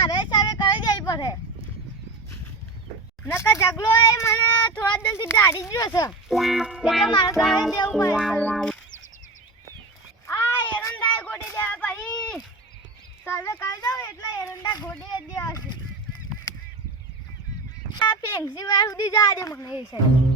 મારે સામે કરી જઈ પડે નકા ઝઘડો એ મને થોડા દિવસથી દાઢી જ રહ્યો છે એટલે મારે કરી દેવું પડે આ એરંડા ગોડી દેવા ભાઈ સર્વે કરી દઉં એટલે એરંડા ગોડી જ દેવા છે આ પેન્સી વાર સુધી જા દે મને એ સાઈડ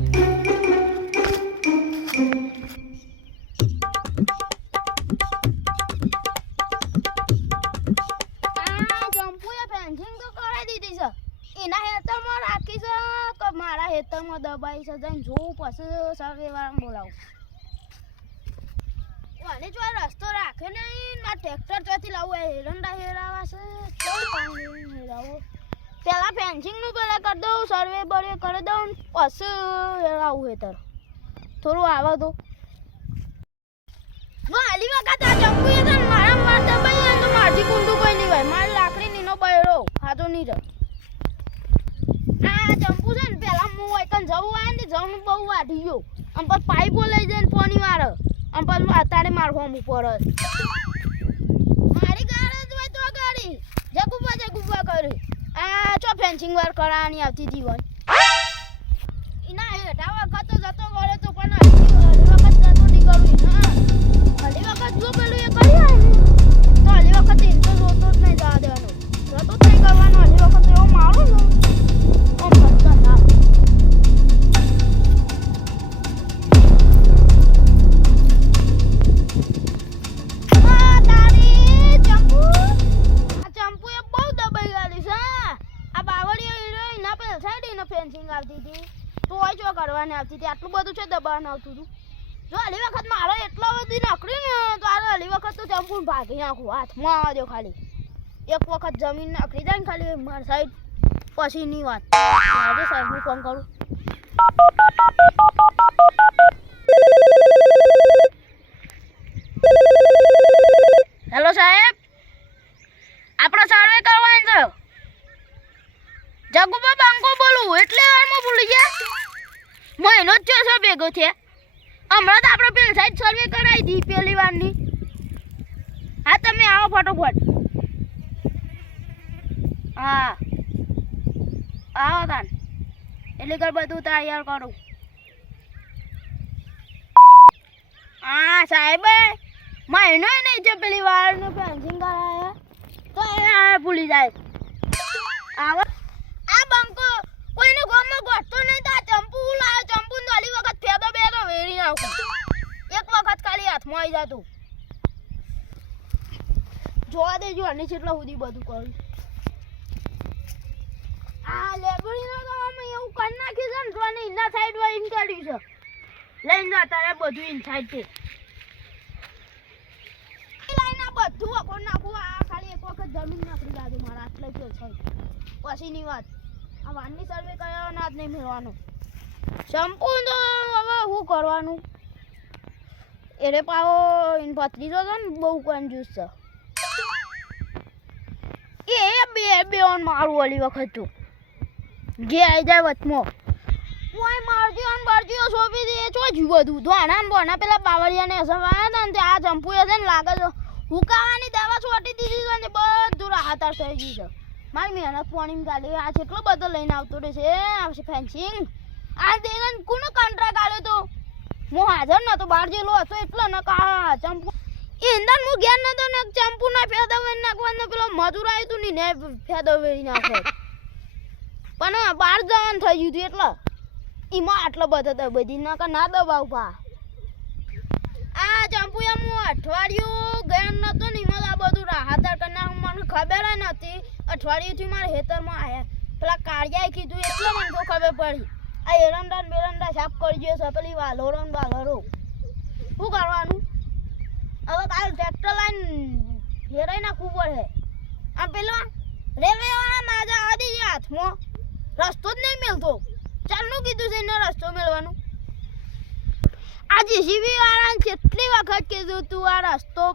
એના હેતરમાં રાખી છે કે મારા હેતરમાં દબાઈ છે જઈને જોવું પછી સર્વે વાળાને બોલાવું વાલે જો રસ્તો રાખે નહીં ના ટ્રેક્ટર ચોથી લાવું એરંડા હેરાવા છે કેવું પાણી હેરાવું પેલા ફેન્સિંગનું પેલા કરી દઉં સર્વે બળે કરી દઉં પછી હેરાવું હેતર થોડું આવે તો હાલી વખત આ જંપુ એ છે મારા માર દબાઈ તો મારથી કુંડું કોઈ નહીં ભાઈ મારી લાકડી નીનો બૈરો હા તો નહીં રહે આ જંપુ છે ને પેલા હું એકન જવું આવે ને જવું બહુ વાઢી ગયો આમ પર પાઇપો લઈ જઈને પાણી મારે આમ પર અત્યારે મારવા ઉપર મારી ગાડી જ હોય તો ગાડી જગુબા કરી આ ચો ફેન્સિંગ વાર કરાવવાની આવતી હતી હોય એના હેઠા વખત તો જતો કરે તો પણ હલી વખત જતો નહીં કરું હા હલી વખત જો પેલું એ કરી આવે ને તો હલી વખત એને તો જોતો જ નહીં જવા દેવાનો જતો જ નહીં કરવાનો હલી વખત એવો મારું ને ફેન્સિંગ આવતી હતી તો હોય જો કરવાની આવતી હતી આટલું બધું છે દબાણ આવતું હતું જો હલી વખત મારે એટલા બધી નકળી ને તો આ હલી વખત તો ચંપુ ભાગી નાખું હાથમાં આવવા દો ખાલી એક વખત જમીન નકળી જાય ને ખાલી મારી સાઈડ પછી ની વાત આજે સાહેબનું ફોન કરું હેલો સાહેબ આપણે સર્વે કરવાનું છે જગુબા બંકો બોલું એટલે વારમાં ભૂલી ગયા મહિનો જ છે ભેગો છે હમણાં તો આપણે પેલી સાઈડ સર્વે કરાવી હતી પેલી વારની હા તમે આવો ફટોફટ હા આવો તાન એટલે કર બધું તૈયાર કરું હા સાહેબ મહિનો નહીં છે પેલી વારનું ફેન્સિંગ કરાવે તો એ ભૂલી જાય આવો આ બંકો કોઈનો ગામમાં ગોઠતો નહીં તો આ ચંપુ લાવ્યો ચંપુ તો અલી વખત ફેદો બેદો વેરી નાખું એક વખત ખાલી હાથમાં આવી જાતું જોવા દેજો અને કેટલા સુધી બધું કરું આ લેબડીનો તો અમે એવું કરી નાખ્યું છે ને તો આને ઇના સાઈડ માં ઇન કાઢ્યું છે લઈને જા તારે બધું ઇન સાઈડ છે લઈને બધું વખો નાખું આ ખાલી એક વખત જમીન નાખી દાદુ મારા આટલે જ છે પછીની વાત આ વાનની સર્વે કરવાના જ નહીં મેળવાનું સંપૂર્ણ તો હવે શું કરવાનું એરે પાવો ઇન પત્રીસો છે ને બહુ કંજૂસ છે બે ઓન મારું ઓલી વખત તો જે આવી જાય વચમાં હું મારજી આમ બારજીઓ સોંપી દે ચો જીવ બધું ધોણા ને બોના પેલા બાવળિયાને હસવાયા હતા ને તે આ ચંપુ છે ને લાગે છે હુકાવાની દવા છોટી દીધી છે ને બધું રાહત થઈ ગઈ છે મારી મહેનત પાણી ગાલી આ કેટલો બધો લઈને આવતો રહેશે આવશે ફેન્સિંગ આ દેન કોનો કોન્ટ્રાક્ટ આલ્યો તો હું હાજર નતો બહાર જેલો હતો એટલે ન કા ચંપુ ઇંદન હું જ્ઞાન નતો ને ચંપુ ના ફેદવે નાખવાનો પેલો મજૂર આવ્યો તું ને ફેદવે નાખે પણ બહાર જવાનું થઈ ગયું એટલે એમાં આટલો બધો દબાઈ ના દબાવ પા આ ચંપુ એમ હું અઠવાડિયું જ્ઞાન નતો ને એમાં આ બધું રાહત કરનાર મને ખબર નથી અઠવાડિયુંથી મારા ખેતરમાં આવ્યા પેલા કાળિયાએ કીધું એટલે મને તો ખબર પડી આ એરંડા બેરંડા સાફ કરી દે છે પેલી વાલોરો ને વાલોરો શું કરવાનું હવે કાલ ટ્રેક્ટર લાઈન હેરાઈ નાખવું પડે આમ પેલો રેલવે વાળા નાજા આદી હાથમાં રસ્તો જ નહીં મળતો ચાલનું કીધું છે એનો રસ્તો મેળવાનું આ જીસીબી વાળાને કેટલી વખત કીધું તું આ રસ્તો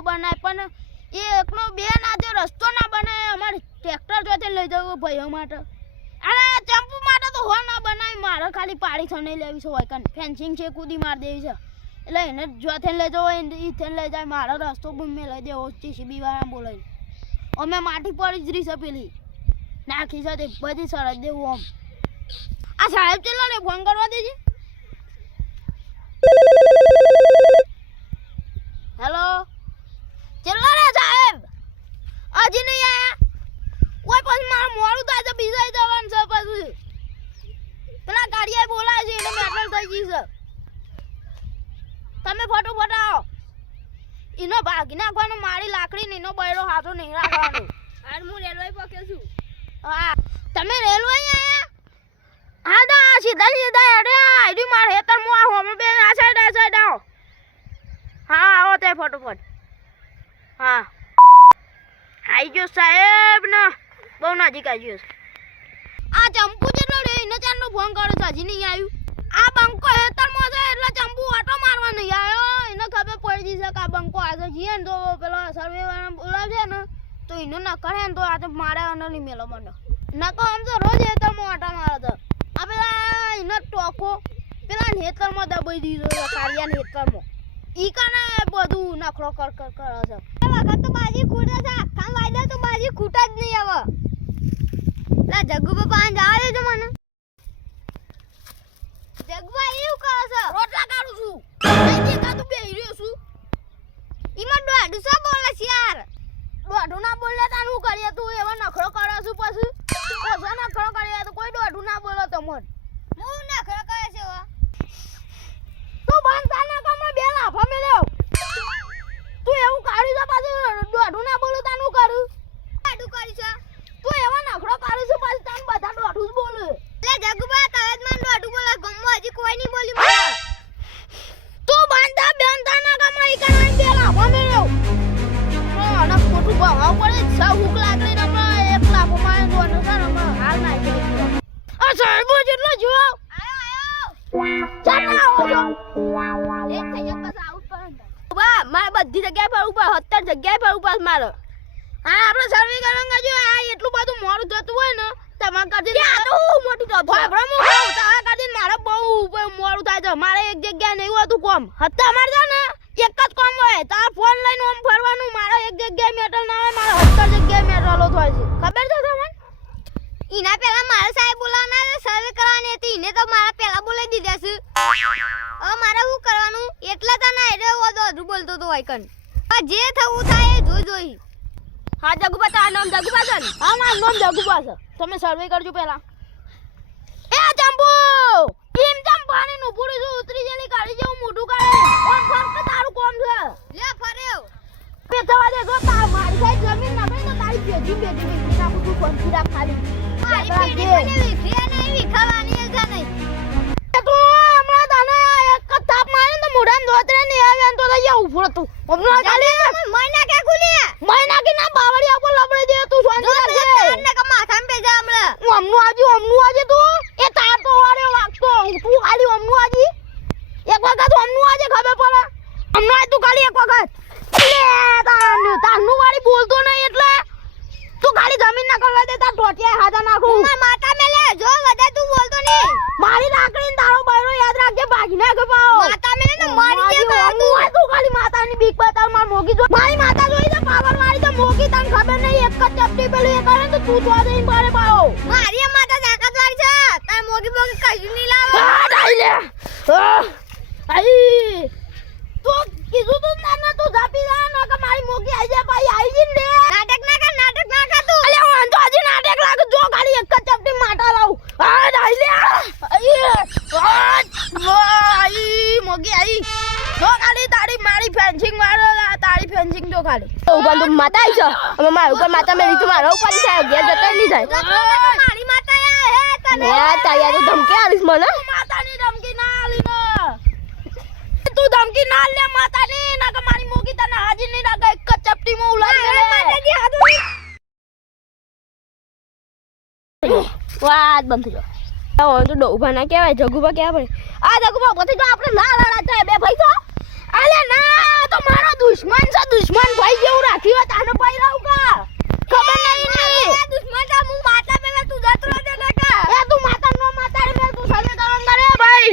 બનાય પણ એ એકલો બે ના તે રસ્તો ના બનાય અમારે ટ્રેક્ટર જોતે લઈ જવું ભાઈઓ માટે અરે ચંપુ માટે તો હો ના બનાય મારે ખાલી પાડી થને લેવી છે હોય કન ફેન્સિંગ છે કૂદી માર દેવી છે એટલે એને જોતે લઈ જવો ઈથે લઈ જાય મારો રસ્તો બુમે લઈ દેવો જીસીબી વાળા બોલાય અમે માટી પડી જ રહી છે પેલી નાખી છે તે બધી સરસ દેવું આમ આ સાહેબ ચલો ને ફોન કરવા દેજે હેલો ચલો ને સાહેબ હજી નહીં આયા ઓય પછી મારું મોડું થાય તો બીજા જવાનું છે પછી પેલા ગાડીએ બોલાય છે એટલે મેટલ થઈ ગઈ છે તમે ફટોફટ આવો એનો ભાગી નાખવાનો મારી લાકડી ને એનો બૈરો હાથો નહીં રાખવાનો હાલ હું રેલવે પકે છું હા તમે રેલવે આયા હા દા સીધા સીધા અરે આઈડી માર હેતર મો આ હોમે બે આ સાઈડ આવો હા આવો તે ફટોફટ હા આઈ ગયો સાહેબ ને બહુ નજીક આવી ગયો આ ચંપુ જેટલો રે એને ચારનો ફોન કર્યો છે હજી નહીં આવ્યું આ બંકો હેતરમાં છે એટલે ચંપુ આટો મારવા નહીં આવ્યો એને ખબર પડી જશે કે આ બંકો આજે જીએ ને તો પેલો સર્વે વાળા બોલાવશે ને તો એનો ન કરે ને તો આ તો મારે અને નહીં મેલો મને નકો આમ તો રોજ હેતરમાં આટા મારે તો આ પેલા એનો ટોકો પેલા હેતરમાં દબાઈ દીધો કાળિયા હેતરમાં ઈ કાને બધું નખરો કરે છે વખત તો બાજી ખૂટે છે આખા વાયદા તો બાજી ખૂટ જ નહીં હવે લા જગ્ગુ બાપા જવા દેજો મને જગ્ગુબા એવું કરે છે રોટલા કાઢું છું અહીં કાતું બેહી રહ્યો છું ઈમાં દોઢું શું બોલે છે યાર દોઢું ના બોલે તાન હું કરીએ તું એવો નખરો કરે છું પછી ઓછો નખરો કરીએ તો કોઈ દોઢું ના બોલો તો મન હું નખરો કરે છે તું બંધ થાને કમરે બે લાફા મેલ્યો તું એવું કાઢી છે પાછું દોઢું ના બોલું તાન હું કરું દોઢું કરી છે તું એવો નખરો કાઢી છે પાછું તાન બધા દોઢું જ બોલે એટલે જગુબા તરત મને દોઢું બોલે ગમો હજી કોઈ નહીં બોલી મને તું બંધ બેન થાને કમરે ઈ કાઢી બે લાફા મેલ્યો અને ખોટું ભાવ પડે સા હુક લાગડી ને એક લાફો મારે દોનો છે ને હાલ નાખી દે આ સાહેબો જેટલો જો ચાલ આવો છો એક થઈ એક પાસ આઉટ કરન બા મારે બધી જગ્યાએ પર ઉપર 70 જગ્યાએ પર ઉપર મારે હા આપણે સર્વે કરવાંગા જો આ એટલું બધું મોડું થતું હોય ને તમાર કાઢી આ તો મોટું તો ભાભરા મો તારા કાઢી મારે બહુ મોડું થાય છે મારે એક જગ્યાએ નહીં હોતું કોમ હતા માર છે ને એક જ કોમ હોય તાર ફોન લઈને ઓમ ફરવાનું મારે એક જગ્યાએ મેટલ ના હોય મારે 70 જગ્યાએ મેટલો થાય છે ખબર છે તમને ઈના પેલા મારા સાહેબ બોલાવના સર્વે કરવાની હતી ઈને તો મારા પેલા બોલાઈ દીધા છે હવે મારે શું કરવાનું એટલા તા ના એટલે ઓધું બોલતો તો આઈકન જે થવું થાય એ જોઈ હા જગુબા તાર નામ જગુબા છે હા મારું નામ જગુબા છે તમે સર્વે કરજો પેલા એ ચંપુ ઈમ ચંપાની નું પૂરી જો ઉતરી જેલી કાઢી જેવું મોઢું કાઢે ઓન ફર કે તારું કોમ છે લે ફર્યો પેથવા દે જો તાર મારી સાઈડ જમીન ના ભાઈ તો તારી પેજી બેઠી નાખું તું ફોન ફીરા ખાલી મારી પેડી મને વિખરી નહીં વિખાવાની છે નહીં તું હમણાં તને એક તાપ મારે તો મોઢામાં દોતરે નહીં આવે તો લઈ ઉભો તું હમણાં ચાલી મહિના કે ખુલી મહિના કે ના બાવળિયા પર લબડી દે તું શાંતિ રાખજે ને કે માથામાં પેજા હમણાં હમનું આજે તું એ તાર તો વારે વાગતો તું ખાલી હમનું આજી એક વખત હમનું આજે ખબર પડે હમનું આજ તું ખાલી એક વખત લે તારનું વાળી બોલતો નહીં એટલે તું ખાલી જમીન ના કરવા દે તાર ટોટિયા હાથા નાખું માતા મેલે જો વધે તું બોલતો નહીં મારી લાકડીને તારો બૈરો યાદ રાખજે ભાગી ના ગપાઓ માતા મેલે ને મારી કે તું ખાલી માતાની બીક બતાવ માર મોગી જો મારી માતા જોઈ દે પાવર વાળી તો મોગી તને ખબર નહીં એક જ ચપટી પેલું એ કરે તો તું જો દઈને બારે પાઓ મારી માતા તાકાત વાળી છે તાર મોગી મોગી કઈ નહીં લાવે હા ડાઈ લે આઈ તું કીધું તું ના તું જાપી જા ના કે મારી મોગી આઈ જાય ભાઈ આઈ જઈને રે નાટક ના કર તું અલે હું તો હજી નાટક લાગ જો ખાલી એક જ ચપટી માટા લાવ આ ડાઈ લે આઈ મોગી આઈ જો ખાલી તારી મારી ફેન્સિંગ મારો તારી ફેન્સિંગ જો ખાલી ઉપર તો માતા આવી છે હવે મારા ઉપર માતા મેરી તો મારા ઉપર છે ઘેર જતા નહીં જાય મારી માતા હે તને તાયા તો ધમકી આલીસ મને માતાની ધમકી ના આલી ને તું ધમકી ના લે માતાની ના કે મારી મોગી તને હાજી નહીં રાખે એક જ ચપટી માં ઉલાડી દે માતાજી હાથ વાત બંધ થઈ ગયો તો ડોભા ના કહેવાય જગુબા કેવા પડે આ જગુબા પછી તો આપણે ના લડાતા બે ભાઈ તો અલે ના તો મારો દુશ્મન છે દુશ્મન ભાઈ જેવું રાખી હોય તાનો ભાઈ રહું કા ખબર નહીં દુશ્મન તા હું માતા મેલે તું જતો રહે કાકા એ તું માતા નો માતા રે તું સલે કરંગા રે ભાઈ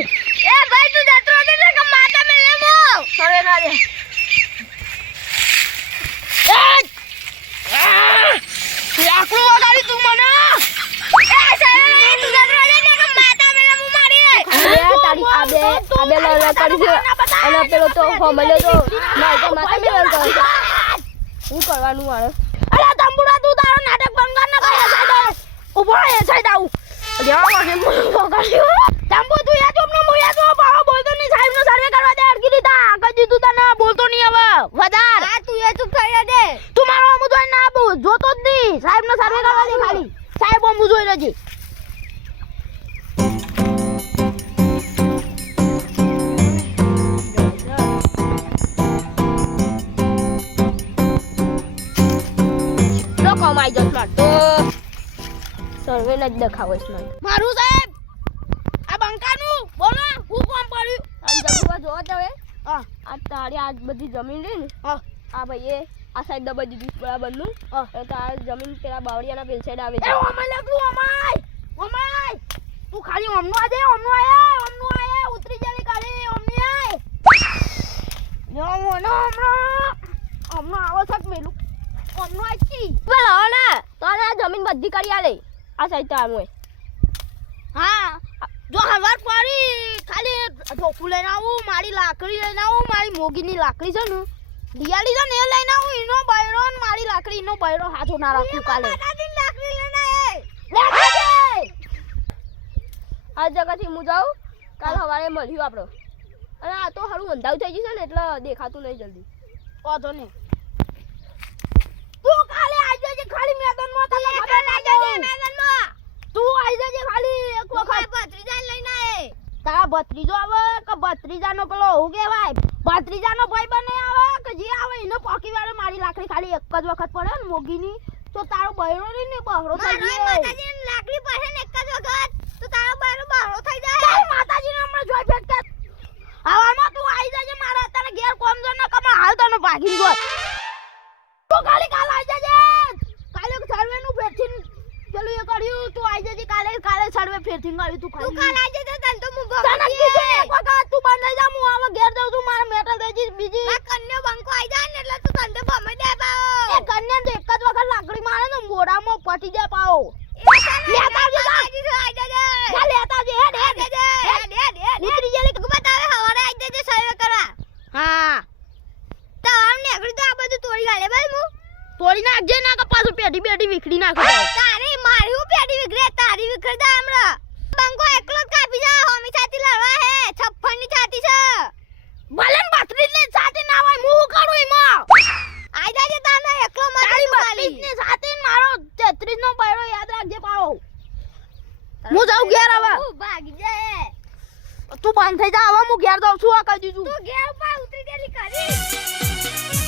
એ ભાઈ તું જતો રહે કે માતા મેલે મો સલે ના રે આ બે લડવા કરી છે અને પેલો તો હોમલ્યો તો મારે તો માથે મેળવ કરે શું કરવાનું મારે અરે તંબુરા તું તારો નાટક બંધ કર ના કરે સાઈડ ઉભો રહે સાઈડ આવું જાવા મને પકડ્યો તંબુ તું યા ચૂપ ન મોયા તો બાવા બોલતો નહીં સાહેબ નો સર્વે કરવા દે અડકી દીધા કઈ દીધું તને બોલતો નહીં હવે વધાર હા તું યા ચૂપ થઈ દે તું મારો અમુ જોઈ ના આબુ જોતો જ નહીં સાહેબ નો સર્વે કરવા દે ખાલી સાહેબ અમુ જોઈ લેજે કમાઈ જત માર તો સર્વે ન જ દેખાવો છે મને મારું સાહેબ આ બંકાનું બોલો હું કોમ પડ્યું અને જગવા જોવા તમે હા આ તારી આ બધી જમીન રહી ને હા આ ભાઈએ આ સાઈડ દબાઈ દીધી બરાબર નું તો આ જમીન પેલા બાવળિયાના પેલ સાઈડ આવે એ છે ઓમાય તું ઓમાય તું ખાલી ઓમનો આજે ઓમનો આય ઉતરી જાલી ખાલી ઓમની આય નો ઓમનો આવો છક મેલું ઓમનો આચી પેલો ને તો આ જમીન બધી કરી આલે આ સાઈડ તો આમ હોય હા જો હવાર પાડી ખાલી ઢોકું લઈને આવું મારી લાકડી લઈને આવું મારી મોગીની લાકડી છે ને દિયાળી છે ને એ લઈને આવું એનો બૈરો ને મારી લાકડી એનો બૈરો હાથો ના રાખું કાલે લાકડી લઈને આ જગ્યાથી હું જાઉં કાલ સવારે મળ્યું આપણો અને આ તો હારું અંધારું થઈ ગયું છે ને એટલે દેખાતું નહીં જલ્દી વાંધો નહીં તું કાલે આવી જજે ખાલી મેદાનમાં તને ખબર ના જજે મેદાનમાં તું આવી જજે ખાલી એક વખત ભત્રીજા લઈને આય તારા ભત્રીજો આવે કે ભત્રીજાનો પેલો હું કહેવાય ભત્રીજાનો ભાઈ બને આવે કે જે આવે એને પોકી વાળે મારી લાકડી ખાલી એક જ વખત પડે ને મોગીની તો તારો બૈરો ને બહરો થઈ જાય માતાજીની લાકડી પડે ને એક જ વખત તો તારો બૈરો બહરો થઈ જાય માતાજીને હમણાં જોઈ ફેટ કર હવામાં તું આવી જજે મારા અત્યારે ઘેર કોમ જો ન કમા હાલ તને ભાગી ગયો તું ખાલી કાલ આવી જજે કાલે સર્વે નું ફેરથી પેલું એ કર્યું તું આવી જજે કાલે સર્વે ફેરથી કર્યું તું ખાલી તું કાલ આવી જજે તને તો હું ભગતી એક વખત તું બંધ જા હું હવે ઘેર જાઉં છું મારા મેટર દેજી બીજી આ કન્યા બંકો આવી જાય ને એટલે તું તને તો ભમે દે પાઓ એ કન્યા તો એક જ વખત લાકડી મારે ને મોઢામાં પટી જાય પાઓ લેતા આવજો આવી જજે ના લેતા આવજો હેડ ઉતરી જલે કે બતાવે હવારે આવી જજે સર્વે કરવા હા તો આમને આગળ તો આ બધું તોડી ગાલે ભાઈ હું તોડી નાખજે ના કે પાછું પેઢી વિખડી નાખો તારે મારી હું પેઢી વિખરે તારી વિખર દે હમણાં બંકો એકલો જ કાપી જા હોમી છાતી લડવા હે 56 ની છાતી છે ભલે 32 ની છાતી ના હોય હું કરું એમાં આઈ જાજે તાને એકલો મારી 32 ની છાતી મારો 33 નો બૈરો યાદ રાખજે પાઓ હું જાઉં ઘેર હવે હું ભાગી જાય તું બંધ થઈ જા હવે હું ઘેર જાઉં છું આ કહી દીધું તું ઘેર પા ઉતરી ગયેલી કરી